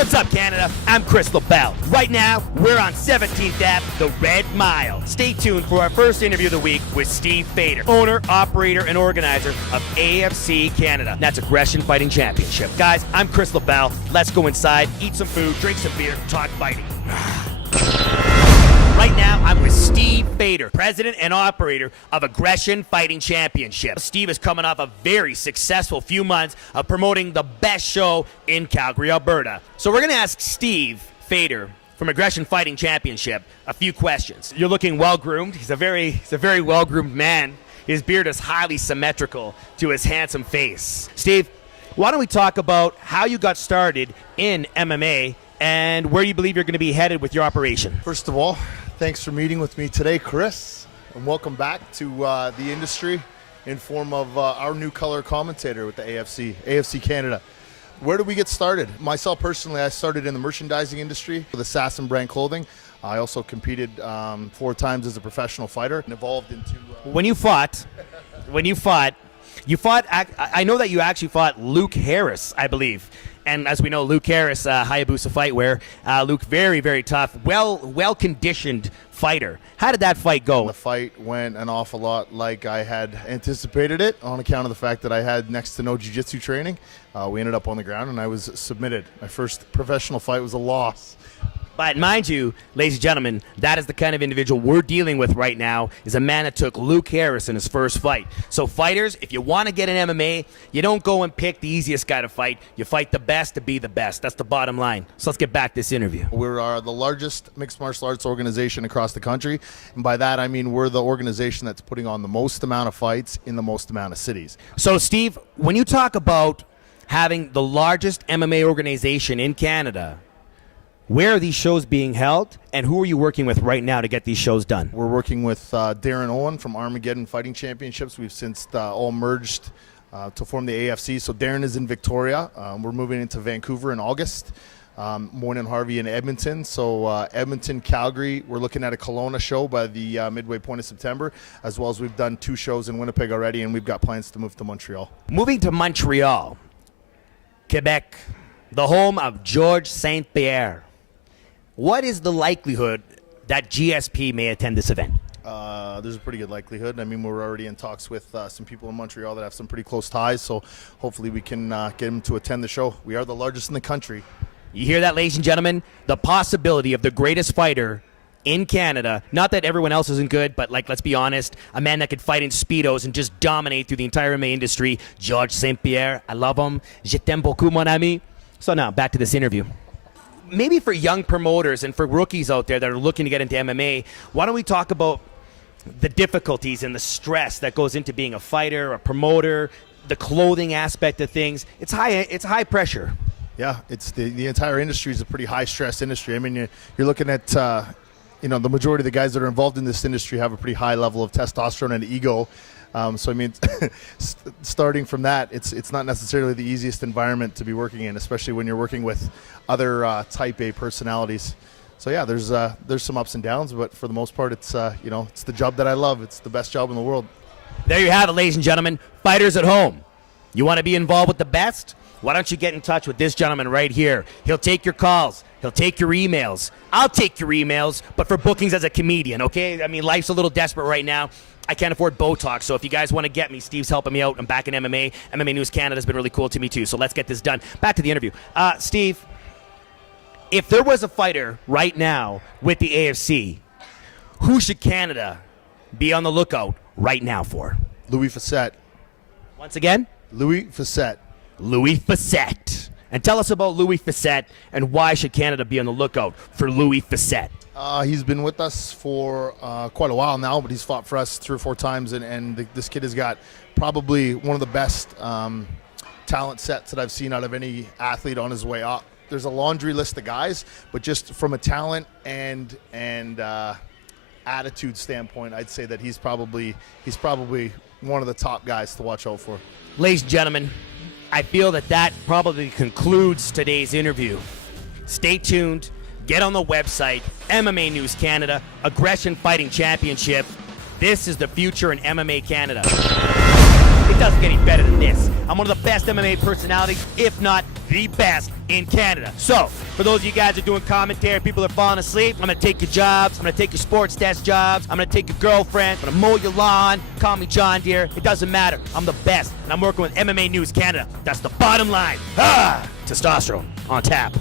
What's up, Canada? I'm Kris LaBelle. Right now, we're on 17th Ave, the Red Mile. Stay tuned for our first interview of the week with Steve Fader, owner, operator, and organizer of AFC Canada. That's Aggression Fighting Championship. Guys, I'm Kris LaBelle. Let's go inside, eat some food, drink some beer, talk fighting. Right now, I'm with Steve Fader, president and operator of Aggression Fighting Championship. Steve is coming off a very successful few months of promoting the best show in Calgary, Alberta. So we're going to ask Steve Fader from Aggression Fighting Championship a few questions. You're looking well-groomed. He's a very well-groomed man. His beard is highly symmetrical to his handsome face. Steve, why don't we talk about how you got started in MMA and where you believe you're going to be headed with your operation? First of all, thanks for meeting with me today, Kris, and welcome back to the industry in form of our new color commentator with the AFC Canada. Where did we get started? Myself personally, I started in the merchandising industry with Assassin brand clothing. I also competed 4 times as a professional fighter and evolved into... When you fought, I know that you actually fought Luke Harris, I believe. And as we know, Luke Harris, Hayabusa Fightwear. Luke, very tough, well-conditioned fighter. How did that fight go? The fight went an awful lot like I had anticipated it on account of the fact that I had next to no jiu-jitsu training. We ended up on the ground and I was submitted. My first professional fight was a loss. But mind you, ladies and gentlemen, that is the kind of individual we're dealing with right now, is a man that took Luke Harris in his first fight. So fighters, if you want to get an MMA, you don't go and pick the easiest guy to fight. You fight the best to be the best. That's the bottom line. So let's get back to this interview. We're the largest mixed martial arts organization across the country. And by that, I mean we're the organization that's putting on the most amount of fights in the most amount of cities. So Steve, when you talk about having the largest MMA organization in Canada, where are these shows being held, and who are you working with right now to get these shows done? We're working with Darren Owen from Armageddon Fighting Championships. We've since all merged to form the AFC. So Darren is in Victoria. We're moving into Vancouver in August. Moyne and Harvey in Edmonton. So Edmonton, Calgary. We're looking at a Kelowna show by the midway point of September, as well as we've done 2 shows in Winnipeg already, and we've got plans to move to Montreal. Moving to Montreal, Quebec, the home of Georges St-Pierre. What is the likelihood that GSP may attend this event? There's a pretty good likelihood. I mean, we're already in talks with some people in Montreal that have some pretty close ties, so hopefully we can get them to attend the show. We are the largest in the country. You hear that, ladies and gentlemen? The possibility of the greatest fighter in Canada, not that everyone else isn't good, but let's be honest, a man that could fight in Speedos and just dominate through the entire MMA industry, Georges St-Pierre. I love him. Je t'aime beaucoup, mon ami. So now, back to this interview. Maybe for young promoters and for rookies out there that are looking to get into MMA, why don't we talk about the difficulties and the stress that goes into being a fighter, a promoter, the clothing aspect of things. It's high pressure. Yeah, it's the entire industry is a pretty high stress industry. I mean, you're looking at the majority of the guys that are involved in this industry have a pretty high level of testosterone and ego. So I mean, starting from that, it's not necessarily the easiest environment to be working in, especially when you're working with other Type A personalities. So yeah, there's some ups and downs, but for the most part, it's it's the job that I love. It's the best job in the world. There you have it, ladies and gentlemen. Fighters at home, you want to be involved with the best? Why don't you get in touch with this gentleman right here? He'll take your calls. He'll take your emails. I'll take your emails, but for bookings as a comedian, okay? I mean, life's a little desperate right now. I can't afford Botox, so if you guys want to get me, Steve's helping me out. I'm back in MMA. MMA News Canada has been really cool to me, too, so let's get this done. Back to the interview. Steve, if there was a fighter right now with the AFC, who should Canada be on the lookout right now for? Louis Facette. Once again? Louis Facette. Louis Facette. And tell us about Louis Facette and why should Canada be on the lookout for Louis Facette? He's been with us for quite a while now, but he's fought for us 3 or 4 times, and this kid has got probably one of the best talent sets that I've seen out of any athlete on his way up. There's a laundry list of guys, but just from a talent and attitude standpoint, I'd say that he's probably one of the top guys to watch out for. Ladies and gentlemen, I feel that probably concludes today's interview. Stay tuned. Get on the website, MMA News Canada, Aggression Fighting Championship. This is the future in MMA Canada. It doesn't get any better than this. I'm one of the best MMA personalities, if not the best in Canada. So, for those of you guys who are doing commentary, people are falling asleep, I'm going to take your jobs, I'm going to take your sports desk jobs, I'm going to take your girlfriend, I'm going to mow your lawn, call me John Deere, it doesn't matter. I'm the best, and I'm working with MMA News Canada. That's the bottom line. Testosterone on tap.